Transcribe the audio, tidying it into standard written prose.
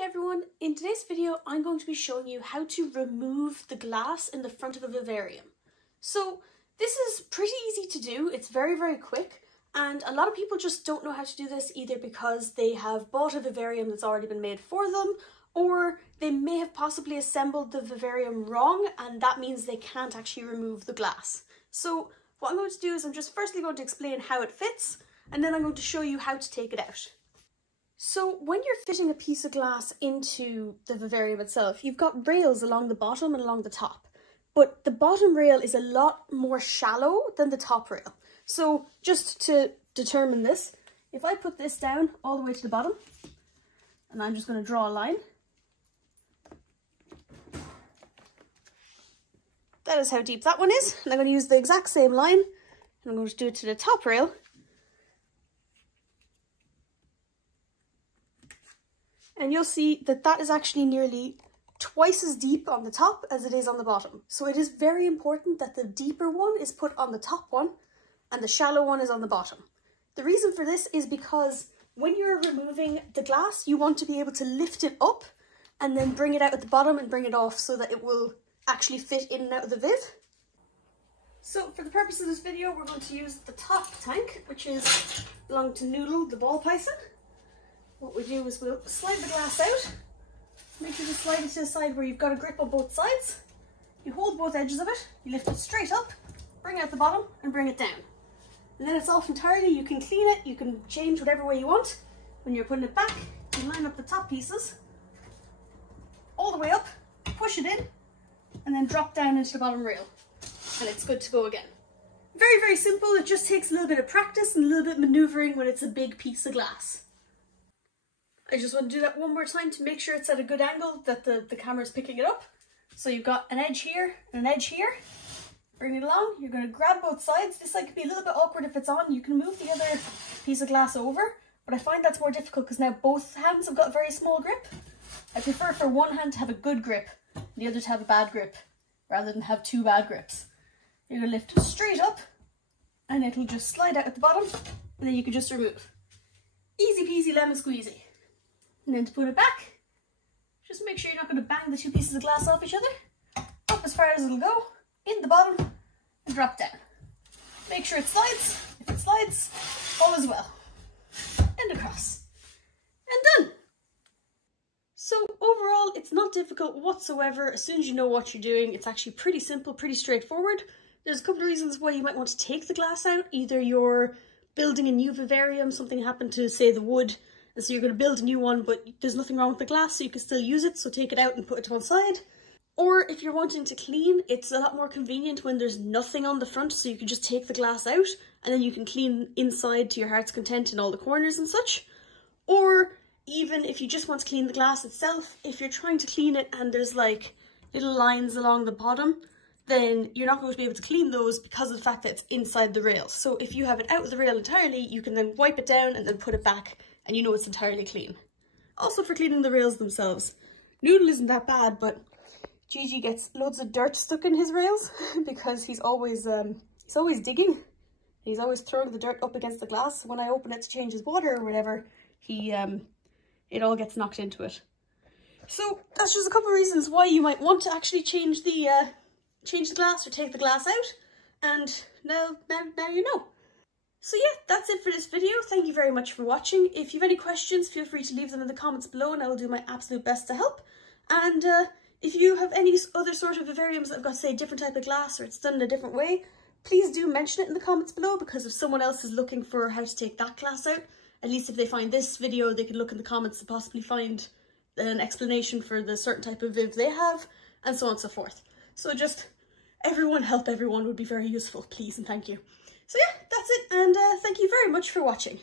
Hi everyone, in today's video I'm going to be showing you how to remove the glass in the front of a vivarium. So this is pretty easy to do, it's very quick, and a lot of people just don't know how to do this either because they have bought a vivarium that's already been made for them, or they may have possibly assembled the vivarium wrong and that means they can't actually remove the glass. So what I'm going to do is I'm just firstly going to explain how it fits and then I'm going to show you how to take it out. So when you're fitting a piece of glass into the vivarium itself, you've got rails along the bottom and along the top. But the bottom rail is a lot more shallow than the top rail. So just to determine this, if I put this down all the way to the bottom, and I'm just going to draw a line. That is how deep that one is. And I'm going to use the exact same line, and I'm going to do it to the top rail. And you'll see that that is actually nearly twice as deep on the top as it is on the bottom. So it is very important that the deeper one is put on the top one and the shallow one is on the bottom. The reason for this is because when you're removing the glass, you want to be able to lift it up and then bring it out at the bottom and bring it off so that it will actually fit in and out of the viv. So for the purpose of this video, we're going to use the top tank, which is belonging to Noodle, the ball python. What we do is we'll slide the glass out, make sure to slide it to the side where you've got a grip on both sides. You hold both edges of it, you lift it straight up, bring out the bottom and bring it down. And then it's off entirely, you can clean it, you can change whatever way you want. When you're putting it back, you line up the top pieces, all the way up, push it in, and then drop down into the bottom rail. And it's good to go again. Very simple, it just takes a little bit of practice and a little bit of maneuvering when it's a big piece of glass. I just want to do that one more time to make sure it's at a good angle that the camera is picking it up. So you've got an edge here and an edge here. Bring it along. You're going to grab both sides. This side could be a little bit awkward if it's on. You can move the other piece of glass over, but I find that's more difficult because now both hands have got a very small grip. I prefer for one hand to have a good grip and the other to have a bad grip rather than have two bad grips. You're going to lift it straight up and it'll just slide out at the bottom and then you can just remove. Easy peasy lemon squeezy. And then to put it back, just make sure you're not going to bang the two pieces of glass off each other. Up as far as it'll go, in the bottom, and drop down. Make sure it slides. If it slides, all is well. And across. And done! So overall, it's not difficult whatsoever. As soon as you know what you're doing, it's actually pretty simple, pretty straightforward. There's a couple of reasons why you might want to take the glass out. Either you're building a new vivarium, something happened to, say, the wood, and so you're going to build a new one, but there's nothing wrong with the glass, so you can still use it, so take it out and put it to one side. Or if you're wanting to clean, it's a lot more convenient when there's nothing on the front, so you can just take the glass out, and then you can clean inside to your heart's content in all the corners and such. Or even if you just want to clean the glass itself, if you're trying to clean it and there's like little lines along the bottom, then you're not going to be able to clean those because of the fact that it's inside the rail. So if you have it out of the rail entirely, you can then wipe it down and then put it back and you know it's entirely clean. Also for cleaning the rails themselves. Noodle isn't that bad, but Gigi gets loads of dirt stuck in his rails because he's always digging. He's always throwing the dirt up against the glass. When I open it to change his water or whatever, it all gets knocked into it. So that's just a couple of reasons why you might want to actually change the glass or take the glass out. And now you know. So yeah, that's it for this video. Thank you very much for watching. If you have any questions, feel free to leave them in the comments below and I will do my absolute best to help. And if you have any other sort of vivariums that have got, say, a different type of glass or it's done in a different way, please do mention it in the comments below, because if someone else is looking for how to take that glass out, at least if they find this video, they can look in the comments to possibly find an explanation for the certain type of viv they have, and so on and so forth. So just everyone help everyone would be very useful, please and thank you. So yeah, that's it, and thank you very much for watching.